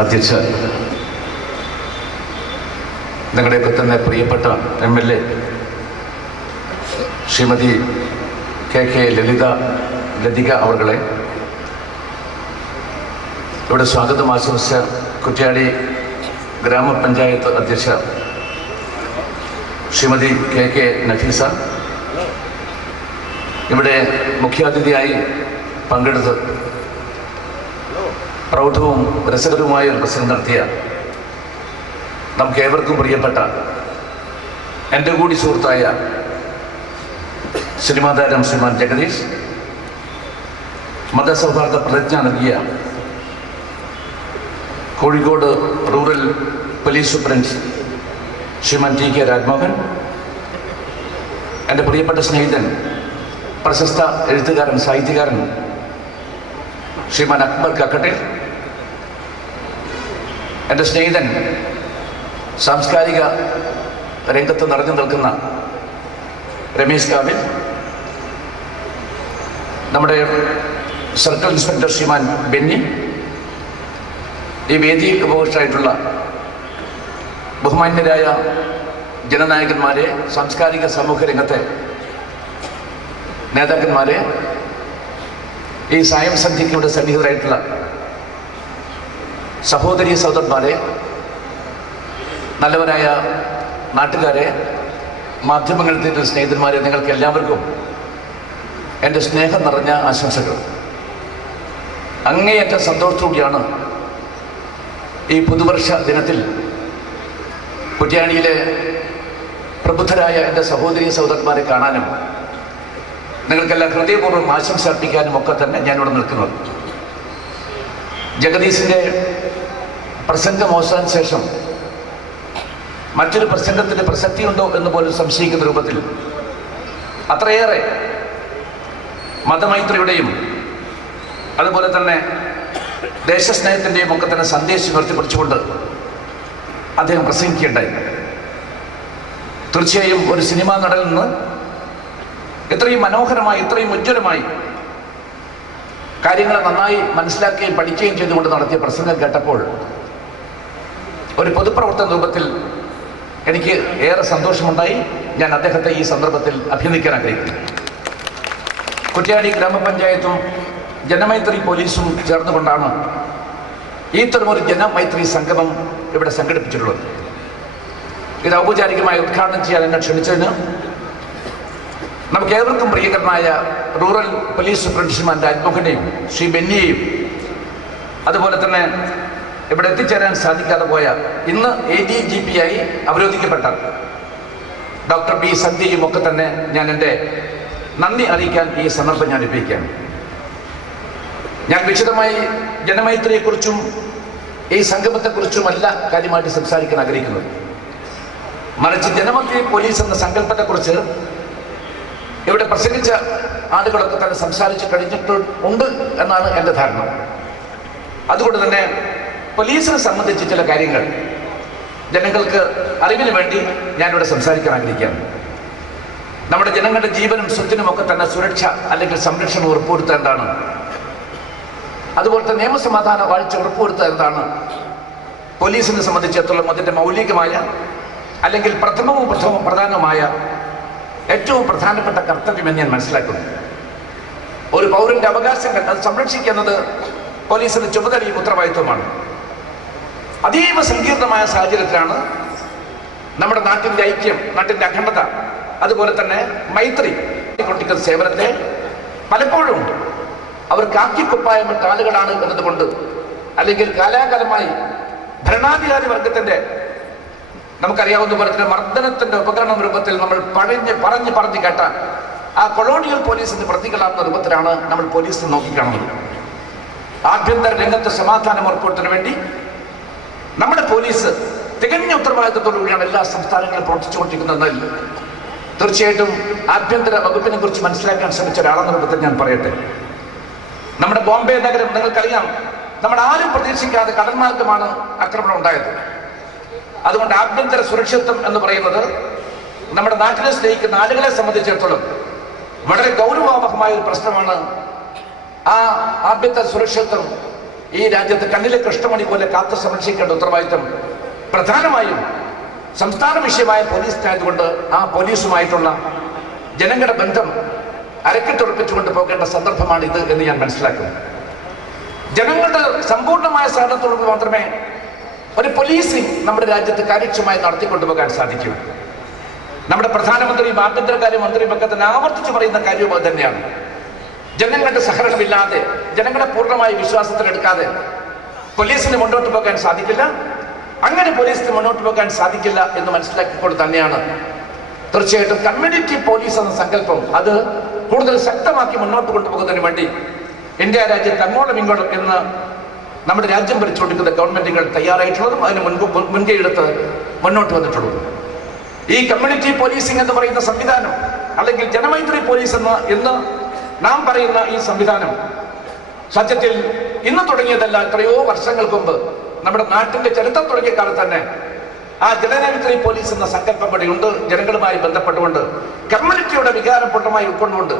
അധ്യക്ഷ, നിങ്ങളുടെയൊക്കെ തന്നെ പ്രിയപ്പെട്ട MLA ശ്രീമതി KK ലതിക അവർകളെ, ഇവിടെ സ്വാഗതം ആശംസിച്ച കുറ്റ്യാടി ഗ്രാമപഞ്ചായത്ത് അധ്യക്ഷ ശ്രീമതി KK നഫീസ, ഇവിടെ മുഖ്യാതിഥിയായി പങ്കെടുത്ത് പ്രൗഢവും രസകരവുമായ ഒരു പ്രസംഗം നടത്തിയ നമുക്ക് ഏവർക്കും പ്രിയപ്പെട്ട എൻ്റെ കൂടി സുഹൃത്തായ സിനിമാ താരം ശ്രീമാൻ ജഗദീഷ്, മതസൗഹാർദ്ദ പ്രതിജ്ഞ നൽകിയ കോഴിക്കോട് റൂറൽ പോലീസ് സൂപ്രണ്ട് ശ്രീമാൻ TK രാജ്മോഹൻ, എൻ്റെ പ്രിയപ്പെട്ട സ്നേഹിതൻ പ്രശസ്ത എഴുത്തുകാരൻ സാഹിത്യകാരൻ ശ്രീമാൻ അക്ബർ കക്കട്ടെ, എൻ്റെ സ്നേഹിതൻ സാംസ്കാരിക രംഗത്ത് നിറഞ്ഞു നിൽക്കുന്ന രമേശ് കാവിൽ, നമ്മുടെ സർക്കിൾ ഇൻസ്പെക്ടർ ശ്രീമാൻ ബെന്നി, ഈ വേദിയിൽ ഉപവിഷ്ടരായിട്ടുള്ള ബഹുമാന്യരായ ജനനായകന്മാരെ, സാംസ്കാരിക സമൂഹ രംഗത്തെ നേതാക്കന്മാരെ, ഈ സായം സന്ധ്യയ്ക്ക് സന്നിഹിതരായിട്ടുള്ള സഹോദരീ സഹോദരന്മാരെ, നല്ലവരായ നാട്ടുകാരെ, മാധ്യമങ്ങളുടെ സ്നേഹിതന്മാരെ, നിങ്ങൾക്ക് എല്ലാവർക്കും എൻ്റെ സ്നേഹം നിറഞ്ഞ ആശംസകൾ. അങ്ങേയറ്റ സന്തോഷത്തോടെയാണ് ഈ പുതുവർഷ ദിനത്തിൽ കുറ്റ്യാടിയിലെ പ്രബുദ്ധരായ എൻ്റെ സഹോദരീ സഹോദരന്മാരെ കാണാനും നിങ്ങൾക്കെല്ലാം ഹൃദയപൂർവ്വം ആശംസ അർപ്പിക്കാനും ഒക്കെ തന്നെ ഞാനിവിടെ നിൽക്കുന്നത്. ജഗദീശിൻ്റെ പ്രസംഗം അവസാന ശേഷം മറ്റൊരു പ്രസംഗത്തിന് പ്രസക്തിയുണ്ടോ എന്ന് പോലും സംശയിക്കുന്ന രൂപത്തിൽ അത്രയേറെ മതമൈത്രിയുടെയും അതുപോലെ തന്നെ ദേശസ്നേഹത്തിൻ്റെയും ഒക്കെ തന്നെ സന്ദേശം ഉയർത്തിപ്പിടിച്ചുകൊണ്ട് അദ്ദേഹം പ്രസംഗിക്കുകയുണ്ടായി. തീർച്ചയായും ഒരു സിനിമാ നടനിൽ നിന്ന് ഇത്രയും മനോഹരമായി, ഇത്രയും ഉജ്ജ്വലമായി കാര്യങ്ങളെ നന്നായി മനസ്സിലാക്കുകയും പഠിക്കുകയും ചെയ്തുകൊണ്ട് നടത്തിയ പ്രസംഗം കേട്ടപ്പോൾ ഒരു പൊതുപ്രവർത്തന രൂപത്തിൽ എനിക്ക് ഏറെ സന്തോഷമുണ്ടായി. ഞാൻ അദ്ദേഹത്തെ ഈ സന്ദർഭത്തിൽ അഭിനന്ദിക്കാൻ ആഗ്രഹിക്കുന്നു. കുറ്റ്യാടി ഗ്രാമപഞ്ചായത്തും ജനമൈത്രി പോലീസും ചേർന്നുകൊണ്ടാണ് ഇത്തരമൊരു ജനമൈത്രി സംഗമം ഇവിടെ സംഘടിപ്പിച്ചിട്ടുള്ളത്. ഇത് ഔപചാരികമായി ഉദ്ഘാടനം ചെയ്യാൻ എന്നെ ക്ഷണിച്ചതിന് നമുക്ക് ഏവർക്കും പ്രിയകരനായ റൂറൽ പോലീസ് സൂപ്രണ്ട് ശ്രീമാൻ രാജ്മോഹനെയും ശ്രീ ബെന്നിയെയും, അതുപോലെ തന്നെ ഇവിടെ എത്തിച്ചേരാൻ സാധിക്കാതെ പോയ ഇന്ന് ADGP ആയി അവരോധിക്കപ്പെട്ട ഡോക്ടർ B സന്ധ്യയും ഒക്കെ തന്നെ ഞാൻ എൻ്റെ നന്ദി അറിയിക്കാൻ ഈ സന്ദർഭം ഞാൻ ഉപയോഗിക്കുകയാണ്. ഞാൻ വിശദമായി ജനമൈത്രിയെക്കുറിച്ചും ഈ സംഗമത്തെക്കുറിച്ചുമല്ല കാര്യമായിട്ട് സംസാരിക്കാൻ ആഗ്രഹിക്കുന്നത്. മറിച്ച് ജനമൈത്രി പോലീസ് എന്ന സങ്കല്പത്തെക്കുറിച്ച് ഇവിടെ പ്രസംഗിച്ച ആളുകളൊക്കെ തന്നെ സംസാരിച്ച് കഴിഞ്ഞിട്ടുണ്ട് എന്നാണ് എൻ്റെ ധാരണ. അതുകൊണ്ട് തന്നെ പോലീസിനെ സംബന്ധിച്ച് ചില കാര്യങ്ങൾ ജനങ്ങൾക്ക് അറിവിന് വേണ്ടി ഞാനിവിടെ സംസാരിക്കാൻ ആഗ്രഹിക്കുകയാണ്. നമ്മുടെ ജനങ്ങളുടെ ജീവനും സ്വത്തിനും ഒക്കെ തന്നെ സുരക്ഷ അല്ലെങ്കിൽ സംരക്ഷണം ഉറപ്പുവരുത്തേണ്ടതാണ്. അതുപോലത്തെ നിയമസമാധാന വാഴ്ച ഉറപ്പുവരുത്തേണ്ടതാണ് പോലീസിനെ സംബന്ധിച്ചിടത്തോളം അതിൻ്റെ മൗലികമായ അല്ലെങ്കിൽ പ്രഥമവും പ്രധാനവുമായ ഏറ്റവും പ്രധാനപ്പെട്ട കർത്തവ്യമെന്ന് ഞാൻ മനസ്സിലാക്കുന്നു. ഒരു പൗരന്റെ അവകാശങ്ങൾ അത് സംരക്ഷിക്കുന്നത് പോലീസിന്റെ ചുമതലയും ഉത്തരവാദിത്വമാണ്. അതീവ സങ്കീർണമായ സാഹചര്യത്തിലാണ് നമ്മുടെ നാട്ടിൻ്റെ ഐക്യം, നാട്ടിൻ്റെ അഖണ്ഡത, അതുപോലെ തന്നെ മൈത്രി കൊണ്ടിരിക്കുന്ന സേവനത്തെ പലപ്പോഴും അവർ കാക്കിക്കുപ്പായപ്പെട്ട ആളുകളാണ് എന്നതുകൊണ്ട്, അല്ലെങ്കിൽ കാലാകാലമായി ഭരണാധികാരി വർഗത്തിന്റെ നമുക്കറിയാവുന്ന പോലെ തന്നെ മർദ്ദനത്തിന്റെ ഉപകരണ രൂപത്തിൽ നമ്മൾ പറഞ്ഞു കേട്ട ആ കൊളോണിയൽ പോലീസിന്റെ പ്രതികളാകുന്ന രൂപത്തിലാണ് നമ്മൾ പോലീസിനെ നോക്കിക്കാണുന്നത്. ആഭ്യന്തര രംഗത്ത് സമാധാനം ഉറപ്പുവരുത്താൻ വേണ്ടി നമ്മുടെ പോലീസ് തികഞ്ഞ ഉത്തരവാദിത്വത്തോടുകൂടിയാണ് എല്ലാ സംസ്ഥാനങ്ങളും പ്രവർത്തിച്ചുകൊണ്ടിരിക്കുന്നതെന്നതിൽ തീർച്ചയായിട്ടും ആഭ്യന്തര വകുപ്പിനെ കുറിച്ച് മനസ്സിലാക്കാൻ ശ്രമിച്ച ഒരാളെന്ന രൂപത്തിൽ ഞാൻ പറയട്ടെ. നമ്മുടെ ബോംബെ നഗരം നിങ്ങൾക്കറിയാം, നമ്മുടെ ആരും പ്രതീക്ഷിക്കാതെ കടൽമാർഗമാണ് ആക്രമണം ഉണ്ടായത്. അതുകൊണ്ട് ആഭ്യന്തര സുരക്ഷിതത്വം എന്ന് പറയുന്നത് നമ്മുടെ നാട്ടിലെ സ്നേഹിക്കുന്ന ആളുകളെ സംബന്ധിച്ചിടത്തോളം വളരെ ഗൗരവാവഹമായ ഒരു പ്രശ്നമാണ്. ആ ആഭ്യന്തര സുരക്ഷിതത്വം ഈ രാജ്യത്ത് കണ്ണിലെ കൃഷ്ണമണി പോലെ കാത്തു സംരക്ഷിക്കേണ്ട ഉത്തരവാദിത്തം പ്രധാനമായും സംസ്ഥാന വിഷയമായ പോലീസിനായതുകൊണ്ട് ആ പോലീസുമായിട്ടുള്ള ജനങ്ങളുടെ ബന്ധം അരക്കിട്ടുറപ്പിച്ചുകൊണ്ട് പോകേണ്ട സന്ദർഭമാണ് ഇത് എന്ന് ഞാൻ മനസ്സിലാക്കുന്നു. ജനങ്ങളുടെ സമ്പൂർണമായ സഹകരണത്തോട് മാത്രമേ ഒരു പോലീസിംഗ് നമ്മുടെ രാജ്യത്ത് കാര്യക്ഷമമായി നടത്തിക്കൊണ്ടുപോകാൻ സാധിക്കൂ. നമ്മുടെ പ്രധാനമന്ത്രിയും ആഭ്യന്തരകാര്യ മന്ത്രിയും ഒക്കെ തന്നെ ആവർത്തിച്ചു പറയുന്ന കാര്യവും അത് തന്നെയാണ്. ജനങ്ങളുടെ സഹകരണമില്ലാതെ, ജനങ്ങളെ പൂർണ്ണമായി വിശ്വാസത്തിലെടുക്കാതെ പോലീസിന് മുന്നോട്ട് പോകാൻ സാധിക്കില്ല. അങ്ങനെ പോലീസിന് മുന്നോട്ട് പോകാൻ സാധിക്കില്ല എന്ന് മനസ്സിലാക്കിക്കൊണ്ട് തന്നെയാണ് തീർച്ചയായിട്ടും കമ്മ്യൂണിറ്റി പോലീസ് എന്ന സങ്കല്പം അത് കൂടുതൽ ശക്തമാക്കി മുന്നോട്ട് കൊണ്ടുപോകുന്നതിന് വേണ്ടി ഇന്ത്യ രാജ്യത്ത് അങ്ങോളം ഇങ്ങോളം എന്ന് നമ്മുടെ രാജ്യം ഭരിച്ചുകൊണ്ടിരിക്കുന്ന ഗവൺമെന്റുകൾ തയ്യാറായിട്ടുള്ളതും അതിന് മുൻകൈ എടുത്ത് മുന്നോട്ട് വന്നിട്ടുള്ളതും. ഈ കമ്മ്യൂണിറ്റി പോലീസിംഗ് എന്ന് പറയുന്ന സംവിധാനം, അല്ലെങ്കിൽ ജനമൈത്രി പോലീസ് എന്ന് നാം പറയുന്ന ഈ സംവിധാനം സത്യത്തിൽ ഇന്ന് തുടങ്ങിയതല്ല. എത്രയോ വർഷങ്ങൾക്ക് മുമ്പ് നമ്മുടെ നാട്ടിന്റെ ചരിത്രം തുടങ്ങിയ കാലത്ത് തന്നെ ആ ജനമൈത്രി പോലീസ് എന്ന സങ്കല്പം കൂടെയുണ്ട്. ജനങ്ങളുമായി ബന്ധപ്പെട്ടുകൊണ്ട് കമ്മ്യൂണിറ്റിയുടെ വികാരം പൂർണ്ണമായി ഉൾക്കൊണ്ടുകൊണ്ട്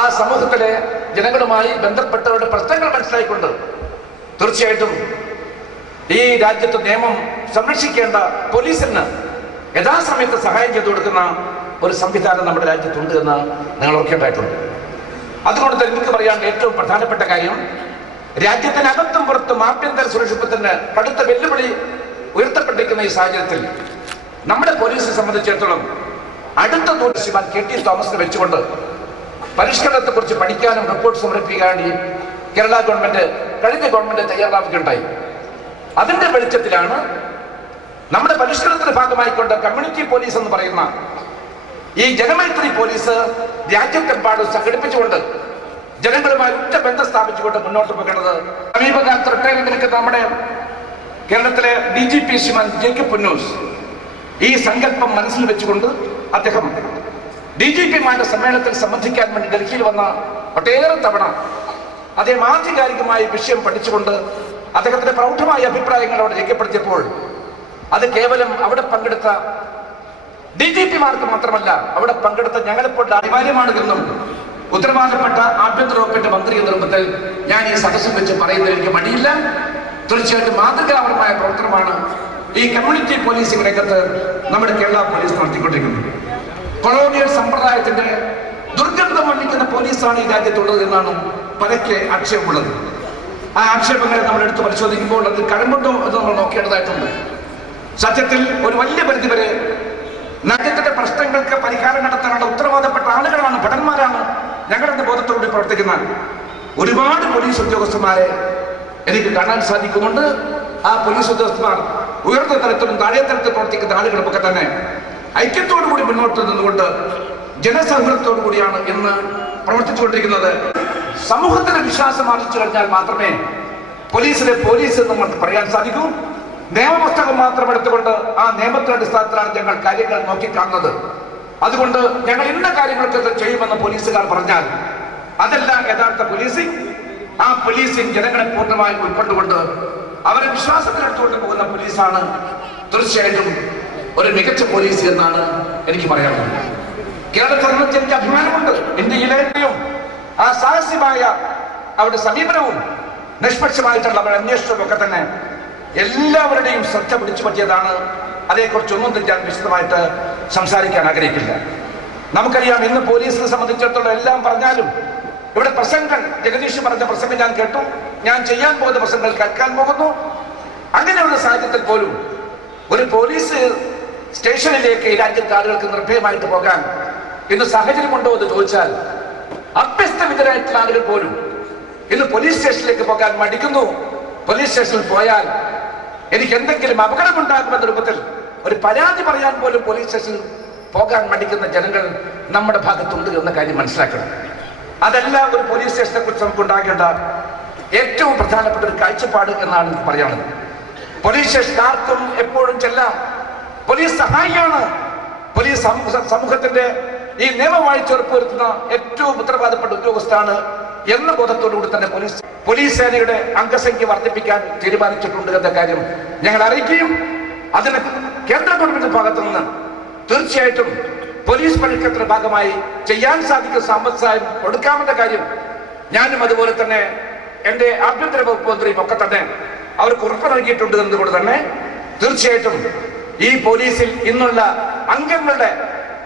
ആ സമൂഹത്തിലെ ജനങ്ങളുമായി ബന്ധപ്പെട്ടവരുടെ പ്രശ്നങ്ങൾ മനസ്സിലായിക്കൊണ്ട് തീർച്ചയായിട്ടും ഈ രാജ്യത്ത് നിയമം സംരക്ഷിക്കേണ്ട പോലീസിന് യഥാസമയത്ത് സഹായം ചെയ്തു കൊടുക്കുന്ന ഒരു സംവിധാനം നമ്മുടെ രാജ്യത്തുണ്ട് എന്ന് നിങ്ങൾ ഓർക്കേണ്ടതായിട്ടുണ്ട്. അതുകൊണ്ട് തന്നെ എനിക്ക് പറയാൻ ഏറ്റവും പ്രധാനപ്പെട്ട കാര്യം, രാജ്യത്തിനകത്തും പുറത്തും ആഭ്യന്തര സുരക്ഷിതത്വത്തിന് കടുത്ത വെല്ലുവിളി ഉയർത്തപ്പെട്ടിരിക്കുന്ന ഈ സാഹചര്യത്തിൽ നമ്മുടെ പോലീസിനെ സംബന്ധിച്ചിടത്തോളം അടുത്ത ശ്രീമാൻ KT തോമസിനെ വെച്ചുകൊണ്ട് പരിഷ്കരണത്തെ കുറിച്ച് പഠിക്കാനും റിപ്പോർട്ട് സമർപ്പിക്കാനും കേരള ഗവൺമെന്റ് കഴിഞ്ഞ ഗവൺമെന്റ് തയ്യാറാവുകയുണ്ടായി. അതിന്റെ വെളിച്ചത്തിലാണ് നമ്മുടെ പരിഷ്കരണത്തിന്റെ ഭാഗമായിക്കൊണ്ട് കമ്മ്യൂണിറ്റി പോലീസ് എന്ന് പറയുന്ന ഈ ജനമൈത്രി പോലീസ് രാജ്യത്തെമ്പാടും സംഘടിപ്പിച്ചുകൊണ്ട് ജനങ്ങളുമായി ഉറ്റ ബന്ധം സ്ഥാപിച്ചുകൊണ്ട് മുന്നോട്ട് പോകേണ്ടത്. സമീപകാലത്ത് റിട്ടയർ നിൽക്കുന്ന നമ്മുടെ കേരളത്തിലെ DGP ശ്രീമാൻ ജേക്കബ് പുന്നൂസ് ഈ സങ്കല്പം മനസ്സിൽ വെച്ചുകൊണ്ട് അദ്ദേഹം DGP-മാരുടെ സമ്മേളനത്തിൽ സംബന്ധിക്കാൻ വേണ്ടി ഡൽഹിയിൽ വന്ന ഒട്ടേറെ തവണ അദ്ദേഹം ആധികാരികമായ വിഷയം പഠിച്ചുകൊണ്ട് അദ്ദേഹത്തിന്റെ പ്രൗഢമായ അഭിപ്രായങ്ങൾ അവിടെ രേഖപ്പെടുത്തിയപ്പോൾ അത് കേവലം അവിടെ പങ്കെടുത്ത DGP-മാർക്ക് മാത്രമല്ല, അവിടെ പങ്കെടുത്ത ഞങ്ങളെപ്പോഴും അനിവാര്യമാണ് എന്നും ഉത്തരവാദപ്പെട്ട ആഭ്യന്തര വകുപ്പിന്റെ മന്ത്രി എന്ന രൂപത്തിൽ ഞാൻ ഈ സദസ്സിൽ വെച്ച് പറയുന്നതിൽ എനിക്ക് മടിയില്ല. തീർച്ചയായിട്ടും മാതൃകാപരമായ പ്രവർത്തനമാണ് ഈ കമ്മ്യൂണിറ്റി പോലീസിംഗ് രംഗത്ത് നമ്മുടെ കേരള പോലീസ് നടത്തിക്കൊണ്ടിരിക്കുന്നത്. കൊളോണിയൽ സമ്പ്രദായത്തിന്റെ ദുർഗന്ധം വന്നിക്കുന്ന പോലീസാണ് ഈ രാജ്യത്തുള്ളത് എന്നാണ് പലക്കെ ആക്ഷേപമുള്ളത്. ആ ആക്ഷേപങ്ങളെ നമ്മൾ എടുത്ത് പരിശോധിക്കുമ്പോൾ അത് കഴമ്പുണ്ടോ എന്ന് നമ്മൾ നോക്കേണ്ടതായിട്ടുണ്ട്. സത്യത്തിൽ ഒരു വലിയ പരിധിവരെ രാജ്യത്തിന്റെ പ്രശ്നങ്ങൾക്ക് പരിഹാരം നടത്താനുള്ള ഉത്തരവാദപ്പെട്ട ആളുകളാണ്, ഭടന്മാരാണ് ഞങ്ങളുടെ ബോധത്തോടുകൂടി പ്രവർത്തിക്കുന്ന ഒരുപാട് പോലീസ് ഉദ്യോഗസ്ഥന്മാരെ എനിക്ക് കാണാൻ സാധിക്കുന്നുണ്ട്. ആ പോലീസ് ഉദ്യോഗസ്ഥന്മാർ ഉയർന്ന തലത്തിലും താഴെ തലത്തിൽ പ്രവർത്തിക്കുന്ന ആളുകളുമൊക്കെ തന്നെ ഐക്യത്തോടുകൂടി മുന്നോട്ട് നിന്നുകൊണ്ട് ജനസൗഹൃദത്തോടു കൂടിയാണ് ഇന്ന് പ്രവർത്തിച്ചുകൊണ്ടിരിക്കുന്നത്. സമൂഹത്തിന്റെ വിശ്വാസം ആർജിച്ചു കഴിഞ്ഞാൽ മാത്രമേ പോലീസിനെ പോലീസ് എന്ന് നമുക്ക് പറയാൻ സാധിക്കൂ. നിയമപുസ്തകം മാത്രം എടുത്തുകൊണ്ട് ആ നിയമത്തിന്റെ അടിസ്ഥാനത്തിലാണ് ഞങ്ങൾ കാര്യങ്ങൾ നോക്കിക്കാണുന്നത്. അതുകൊണ്ട് ഞങ്ങൾ ഇന്ന കാര്യങ്ങളൊക്കെ ചെയ്യുമെന്ന് പോലീസുകാർ പറഞ്ഞാൽ അതല്ല യഥാർത്ഥ പോലീസിംഗ്. ആ പോലീസിംഗ് ജനങ്ങളെ പൂർണ്ണമായി ഉൾക്കൊണ്ടുകൊണ്ട് അവരെ വിശ്വാസത്തിലെടുത്തുകൊണ്ട് പോകുന്ന പോലീസാണ് തീർച്ചയായിട്ടും ഒരു മികച്ച പോലീസ് എന്നാണ് എനിക്ക് പറയാനുള്ളത്. കേരളത്തെ സംബന്ധിച്ച് എനിക്ക് അഭിമാനമുണ്ട്. ഇന്ത്യയിലെയും ആ സാഹസ്യമായ അവരുടെ സമീപനവും നിഷ്പക്ഷമായിട്ടുള്ള അവരുടെ അന്വേഷണവും ഒക്കെ തന്നെ എല്ലാവരുടെയും ശ്രദ്ധ പിടിച്ചു പറ്റിയതാണ്. അതേക്കുറിച്ചൊന്നും ഞാൻ വിശദമായിട്ട് സംസാരിക്കാൻ ആഗ്രഹിക്കില്ല. നമുക്കറിയാം, ഇന്ന് പോലീസിനെ സംബന്ധിച്ചിടത്തോളം എല്ലാം പറഞ്ഞാലും ഇവിടെ പ്രസംഗങ്ങൾ, ജഗദീഷ് പറഞ്ഞ പ്രസംഗം ഞാൻ കേട്ടു, ഞാൻ ചെയ്യാൻ പോകുന്ന പ്രസംഗങ്ങൾ കേൾക്കാൻ പോകുന്നു. അങ്ങനെയുള്ള സാഹചര്യത്തിൽ പോലും ഒരു പോലീസ് സ്റ്റേഷനിലേക്ക് ഈ രാജ്യത്തെ ആളുകൾക്ക് നിർഭയമായിട്ട് പോകാൻ ഇന്ന് സാഹചര്യമുണ്ടോ എന്ന് ചോദിച്ചാൽ അഭ്യസ്തവിധരായിട്ടുള്ള ആളുകൾ പോലും ഇന്ന് പോലീസ് സ്റ്റേഷനിലേക്ക് പോകാൻ മടിക്കുന്നു. പോലീസ് സ്റ്റേഷനിൽ പോയാൽ എനിക്ക് എന്തെങ്കിലും അപകടമുണ്ടാകുമെന്ന രൂപത്തിൽ ഒരു പരാതി പറയാൻ പോലും പോലീസ് സ്റ്റേഷനിൽ പോകാൻ മടിക്കുന്ന ജനങ്ങൾ നമ്മുടെ ഭാഗത്തുണ്ട് എന്ന കാര്യം മനസ്സിലാക്കണം. അതല്ല ഒരു പോലീസ് സ്റ്റേഷനെ കുറിച്ച് നമുക്ക് ഉണ്ടാകേണ്ട ഏറ്റവും പ്രധാനപ്പെട്ട ഒരു കാഴ്ചപ്പാട് എന്നാണ് എനിക്ക് പറയാനുള്ളത്. പോലീസ് സ്റ്റേഷൻ ആർക്കും എപ്പോഴും ചെല്ലാം. പോലീസ് സഹായിയാണ്. പോലീസ് സമൂഹത്തിന്റെ ഈ നിയമമായി ഉറപ്പുവരുത്തുന്ന ഏറ്റവും ഉത്തരവാദപ്പെട്ട ഉദ്യോഗസ്ഥനാണ് എന്ന ബോധത്തോടുകൂടി തന്നെ പോലീസ് സേനയുടെ അംഗസംഖ്യ വർദ്ധിപ്പിക്കാൻ തീരുമാനിച്ചിട്ടുണ്ട് എന്ന കാര്യം ഞങ്ങൾ അറിയിക്കുകയും അതിന് കേന്ദ്ര ഗവൺമെന്റ് ഭാഗത്തു നിന്ന് തീർച്ചയായിട്ടും പോലീസ് പരിഷ്കരണത്തിന്റെ ഭാഗമായി ചെയ്യാൻ സാധിക്കുന്ന സാമ്പത്തിക സഹായം കൊടുക്കാമെന്ന കാര്യം ഞാനും അതുപോലെ തന്നെ എന്റെ ആഭ്യന്തര വകുപ്പ് മന്ത്രിയും ഒക്കെ തന്നെ അവർക്ക് ഉറപ്പ് നൽകിയിട്ടുണ്ട് എന്നതുകൊണ്ട് തന്നെ തീർച്ചയായിട്ടും ഈ പോലീസിൽ ഇന്നുള്ള അംഗങ്ങളുടെ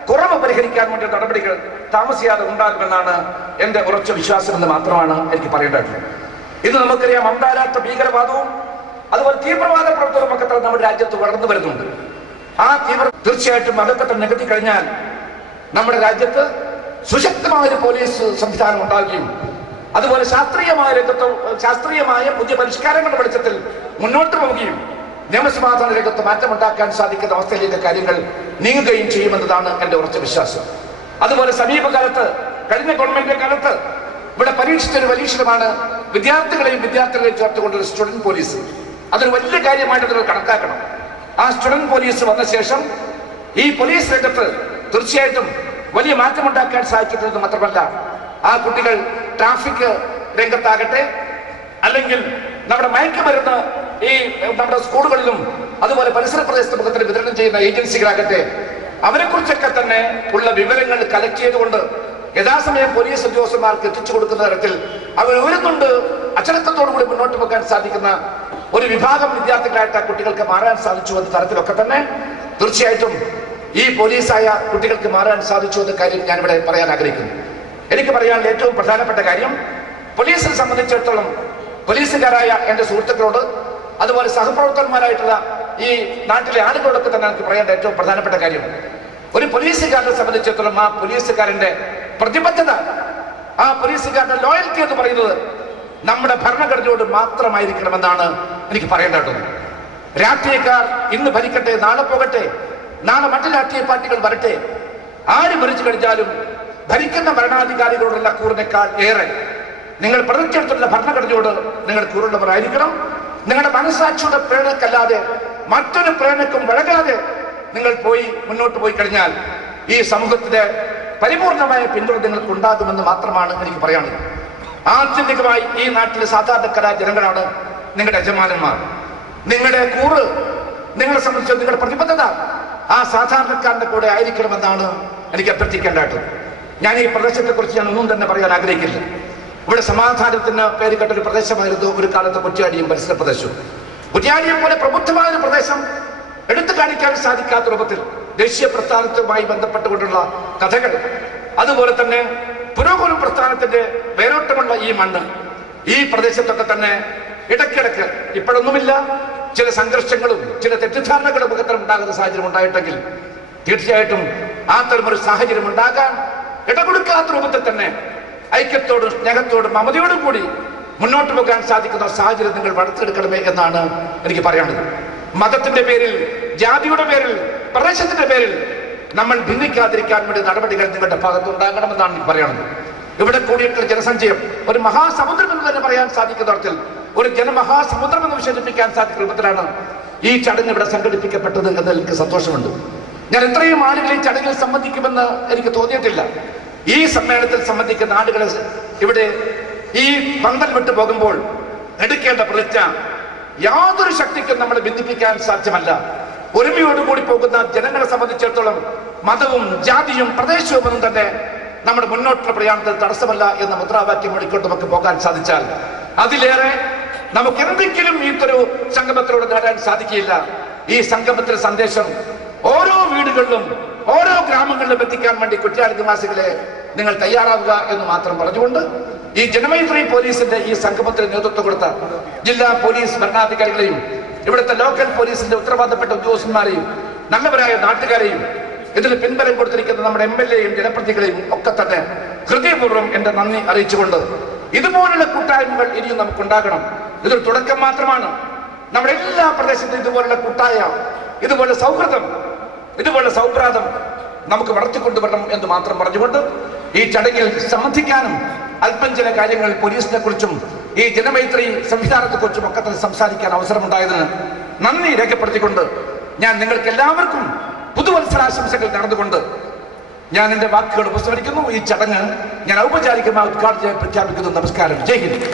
കുറവ് പരിഹരിക്കാൻ വേണ്ടി നടപടികൾ താമസിയാതെ ഉണ്ടാകുമെന്നാണ് എന്റെ ഉറച്ച വിശ്വാസം എന്ന് മാത്രമാണ് എനിക്ക് പറയേണ്ടതായിട്ടുള്ളത്. ഇന്ന് നമുക്കറിയാം അന്താരാഷ്ട്ര ഭീകരവാദവും അതുപോലെ തീവ്രവാദ പ്രവർത്തനവും ഒക്കെ തന്നെ നമ്മുടെ രാജ്യത്ത് വളർന്നു വരുന്നുണ്ട്. ആ തീർച്ചയായിട്ടും അതൊക്കെ തന്നെ നികത്തി കഴിഞ്ഞാൽ നമ്മുടെ രാജ്യത്ത് സുശക്തമായ ഒരു പോലീസ് സംവിധാനം ഉണ്ടാവുകയും അതുപോലെ ശാസ്ത്രീയമായ പുതിയ പരിഷ്കാരങ്ങളുടെ വെളിച്ചത്തിൽ മുന്നോട്ട് പോവുകയും നിയമസമാധാന രംഗത്ത് മാറ്റമുണ്ടാക്കാൻ സാധിക്കുന്ന അവസ്ഥയിലേക്ക് കാര്യങ്ങൾ നീങ്ങുകയും ചെയ്യുമെന്നതാണ് എന്റെ ഉറച്ച വിശ്വാസം. അതുപോലെ സമീപകാലത്ത് കഴിഞ്ഞ ഗവൺമെന്റിന്റെ കാലത്ത് ഇവിടെ പരീക്ഷിച്ചൊരു പരീക്ഷണമാണ് വിദ്യാർത്ഥികളെയും ചേർത്തുകൊണ്ടൊരു സ്റ്റുഡന്റ് പോലീസ്. അതൊരു വലിയ കാര്യമായിട്ട് നിങ്ങൾ കണക്കാക്കണം. ആ സ്റ്റുഡന്റ് പോലീസ് വന്ന ശേഷം ഈ പോലീസ് രംഗത്ത് തീർച്ചയായിട്ടും വലിയ മാറ്റമുണ്ടാക്കാൻ സാധിക്കുന്നത് മാത്രമല്ല, ആ കുട്ടികൾ ട്രാഫിക് രംഗത്താകട്ടെ അല്ലെങ്കിൽ നമ്മുടെ മയക്കുമരുന്ന് ഈ നമ്മുടെ സ്കൂളുകളിലും അതുപോലെ പരിസര പ്രദേശത്ത് മുഖത്തിന് വിതരണം ചെയ്യുന്ന ഏജൻസികളാകട്ടെ അവരെ കുറിച്ചൊക്കെ തന്നെ ഉള്ള വിവരങ്ങൾ കളക്ട് ചെയ്തുകൊണ്ട് യഥാസമയം പോലീസ് ഉദ്യോഗസ്ഥന്മാർക്ക് എത്തിച്ചു കൊടുക്കുന്ന തരത്തിൽ അവർ ഉയരുന്നുണ്ട് അച്ചടക്കത്തോടുകൂടി മുന്നോട്ട് പോകാൻ സാധിക്കുന്ന ഒരു വിഭാഗം വിദ്യാർത്ഥികളായിട്ട് ആ കുട്ടികൾക്ക് മാറാൻ സാധിച്ചു എന്ന തരത്തിലൊക്കെ തന്നെ തീർച്ചയായിട്ടും ഈ പോലീസായ കുട്ടികൾക്ക് മാറാൻ സാധിച്ചു എന്ന കാര്യം ഞാനിവിടെ പറയാൻ ആഗ്രഹിക്കുന്നു. എനിക്ക് പറയാനുള്ള ഏറ്റവും പ്രധാനപ്പെട്ട കാര്യം, പോലീസിനെ സംബന്ധിച്ചിടത്തോളം പോലീസുകാരായ എന്റെ സുഹൃത്തുക്കളോട് അതുപോലെ സഹപ്രവർത്തകന്മാരായിട്ടുള്ള ഈ നാട്ടിലെ ആളുകളോടൊക്കെ തന്നെ എനിക്ക് പറയേണ്ട ഏറ്റവും പ്രധാനപ്പെട്ട കാര്യം, ഒരു പോലീസുകാരനെ സംബന്ധിച്ചിടത്തോളം ആ പോലീസുകാരന്റെ പ്രതിബദ്ധത, ആ പോലീസുകാരന്റെ ലോയൽറ്റി എന്ന് പറയുന്നത് നമ്മുടെ ഭരണഘടനയോട് മാത്രമായിരിക്കണമെന്നാണ് എനിക്ക് പറയേണ്ടത്. രാഷ്ട്രീയക്കാർ ഇന്ന് ഭരിക്കട്ടെ, നാളെ പോകട്ടെ, നാളെ മറ്റു രാഷ്ട്രീയ പാർട്ടികൾ വരട്ടെ, ആര് ഭരിച്ചു കഴിഞ്ഞാലും ഭരിക്കുന്ന ഭരണാധികാരികളോടുള്ള കൂറിനേക്കാൾ ഏറെ നിങ്ങൾ പ്രതിജ്ഞയെടുത്തുള്ള ഭരണഘടനയോട് നിങ്ങൾ കൂറുള്ളവരായിരിക്കണം. നിങ്ങളുടെ മനസ്സാക്ഷിയുടെ പ്രേരണക്കല്ലാതെ മറ്റൊരു പ്രേരണക്കും വഴങ്ങാതെ നിങ്ങൾ മുന്നോട്ട് പോയി കഴിഞ്ഞാൽ ഈ സമൂഹത്തിന്റെ പരിപൂർണമായ പിന്തുണ നിങ്ങൾക്ക് ഉണ്ടാകുമെന്ന് മാത്രമാണ് എനിക്ക് പറയാനുള്ളത്. ആത്യന്തികമായി ഈ നാട്ടിലെ സാധാരണക്കാരായ ജനങ്ങളാണ് നിങ്ങളുടെ യജമാനന്മാർ. നിങ്ങളുടെ കൂറ്, നിങ്ങളെ സംബന്ധിച്ച് നിങ്ങളുടെ പ്രതിബദ്ധത ആ സാധാരണക്കാരന്റെ കൂടെ ആയിരിക്കണമെന്നാണ് എനിക്ക് അഭ്യർത്ഥിക്കേണ്ടതായിട്ടുള്ളത്. ഞാൻ ഈ പ്രദേശത്തെ കുറിച്ച് ഞാൻ ഒന്നും തന്നെ പറയാൻ ആഗ്രഹിക്കില്ല. ഇവിടെ സമാധാനത്തിന് പേര് കേട്ട ഒരു പ്രദേശമായിരുന്നു ഒരു കാലത്ത് കുറ്റ്യാടിയും പരിസര പ്രദേശവും. കുറ്റ്യാടിയെ പോലെ പ്രബുദ്ധമായ ഒരു പ്രദേശം എടുത്തു കാണിക്കാൻ സാധിക്കാത്ത രൂപത്തിൽ ദേശീയ പ്രസ്ഥാനത്തുമായി ബന്ധപ്പെട്ടുകൊണ്ടുള്ള കഥകൾ, അതുപോലെ തന്നെ പുരോഗമന പ്രസ്ഥാനത്തിന്റെ വേരോട്ടമുള്ള ഈ മണ്ണ്, ഈ പ്രദേശത്തൊക്കെ തന്നെ ഇടയ്ക്കിടയ്ക്ക് ഇപ്പോഴൊന്നുമില്ല ചില സംഘർഷങ്ങളും ചില തെറ്റിദ്ധാരണകളും മുഖത്തരം ഉണ്ടാകുന്ന സാഹചര്യം ഉണ്ടായിട്ടെങ്കിൽ തീർച്ചയായിട്ടും അത്തരമൊരു സാഹചര്യം ഉണ്ടാകാൻ ഇടകൊടുക്കാത്ത രൂപത്തിൽ തന്നെ ഐക്യത്തോടും സ്നേഹത്തോടും മമതയോടും കൂടി മുന്നോട്ട് പോകാൻ സാധിക്കുന്ന സാഹചര്യം നിങ്ങൾ വളർത്തിയെടുക്കണമേ എന്നാണ് എനിക്ക് പറയാനുള്ളത്. മതത്തിന്റെ പേരിൽ, ജാതിയുടെ പേരിൽ, പ്രദേശത്തിന്റെ പേരിൽ നമ്മൾ ഭിന്നിക്കാതിരിക്കാൻ വേണ്ടി നടപടികൾ നിങ്ങളുടെ ഭാഗത്തുണ്ടാകണമെന്നാണ് എനിക്ക് പറയാനുള്ളത്. ഇവിടെ കൂടിയിട്ടുള്ള ജനസഞ്ചയം ഒരു മഹാസമുദ്രം എന്ന് തന്നെ പറയാൻ സാധിക്കുന്ന തരത്തിൽ ഒരു ജനമഹാസമുദ്രം എന്ന് വിശേഷിപ്പിക്കാൻ സാധിക്കുന്ന രൂപത്തിലാണ് ഈ ചടങ്ങ് ഇവിടെ സംഘടിപ്പിക്കപ്പെട്ടത് എന്നതിൽ എനിക്ക് സന്തോഷമുണ്ട്. ഞാൻ ഇത്രയും ആളുകൾ ഈ ചടങ്ങിൽ സംബന്ധിക്കുമെന്ന് എനിക്ക് തോന്നിയിട്ടില്ല. ഈ സമ്മേളനത്തിൽ സംബന്ധിക്കുന്ന ആളുകൾ ഇവിടെ ഈ പന്തൽ വിട്ടു പോകുമ്പോൾ എടുക്കേണ്ട പ്രതിജ്ഞ യാതൊരു ശക്തിക്കും നമ്മളെ ഭിന്നിപ്പിക്കാൻ സാധ്യമല്ല. ഒരുമയോടുകൂടി പോകുന്ന ജനങ്ങളെ സംബന്ധിച്ചിടത്തോളം മതവും ജാതിയും പ്രദേശവും ഒന്നും തന്നെ നമ്മുടെ മുന്നോട്ടുള്ള പ്രയാണത്തിൽ തടസ്സമല്ല എന്ന മുദ്രാവാക്യം എടുക്കൊണ്ട് നമുക്ക് പോകാൻ സാധിച്ചാൽ അതിലേറെ നമുക്ക് എന്തെങ്കിലും ഇതൊരു സംഗമത്തിലൂടെ നേടാൻ സാധിക്കില്ല. ഈ സംഗമത്തിന്റെ സന്ദേശം ഓരോ വീടുകളിലും ഓരോ ഗ്രാമങ്ങളിലും എത്തിക്കാൻ വേണ്ടി കുറ്റ്യാടി നിവാസികളെ നിങ്ങൾ തയ്യാറാവുക എന്ന് മാത്രം പറഞ്ഞുകൊണ്ട് ഈ ജനമൈത്രി പോലീസിന്റെ ഈ സംഗമത്തിന് നേതൃത്വം കൊടുത്ത ജില്ലാ പോലീസ് ഭരണാധികാരികളെയും ഇവിടുത്തെ ലോക്കൽ പോലീസിന്റെ ഉത്തരവാദപ്പെട്ട ഉദ്യോഗസ്ഥന്മാരെയും നല്ലവരായ നാട്ടുകാരെയും ഇതിന് പിൻബലം കൊടുത്തിരിക്കുന്ന നമ്മുടെ MLA-യും ജനപ്രതിനിധികളെയും ഒക്കെ തന്നെ ഹൃദയപൂർവ്വം എന്റെ നന്ദി അറിയിച്ചുകൊണ്ട് ഇതുപോലുള്ള കൂട്ടായ്മകൾ ഇനിയും നമുക്കുണ്ടാകണം. ഇതൊരു തുടക്കം മാത്രമാണ്. നമ്മുടെ എല്ലാ പ്രദേശത്തും ഇതുപോലുള്ള ഇതുപോലെ സൗഹൃദം, ഇതുപോലെ സൗഹൃദം നമുക്ക് വളർത്തിക്കൊണ്ടുവരണം എന്ന് മാത്രം പറഞ്ഞുകൊണ്ട് ഈ ചടങ്ങിൽ സംബന്ധിക്കാനും അല്പം ചില കാര്യങ്ങൾ പോലീസിനെ കുറിച്ചും ഈ ജനമൈത്രി സംവിധാനത്തെ കുറിച്ചും ഒക്കെ തന്നെ സംസാരിക്കാൻ അവസരമുണ്ടായതിന് നന്ദി രേഖപ്പെടുത്തിക്കൊണ്ട് ഞാൻ നിങ്ങൾക്ക് എല്ലാവർക്കും പുതുവത്സരാശംസകൾ നടന്നുകൊണ്ട് ഞാൻ എന്റെ വാക്കുകൾ ഉപസംഹരിക്കുന്നു. ഈ ചടങ്ങ് ഞാൻ ഔപചാരികമായി ഉദ്ഘാടനം പ്രഖ്യാപിക്കുന്നു. നമസ്കാരം. ജയ് ഹിന്ദ്.